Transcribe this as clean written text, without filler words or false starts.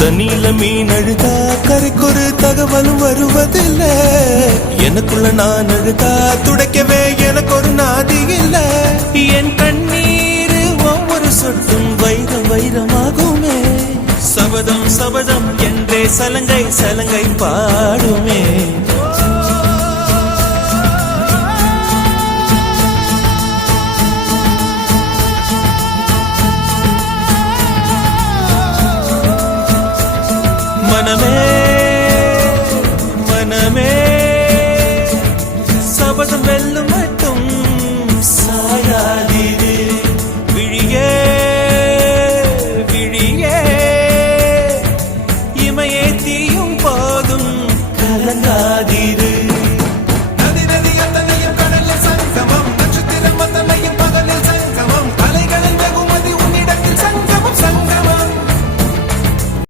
தண்ணியில மீன் அழுதா கரைக்கொரு தகவலும் வருவதில்ல. எனக்குள்ள நான் அழுதா துடைக்கவே எனக்கு ஒரு நாதி இல்ல. என் கண்ணீர் ஒவ்வொரு சொட்டும் வைரம் வைரமாகுமே. சபதம் சபதம் என்றே சலங்கை சலங்கை பாடுமே.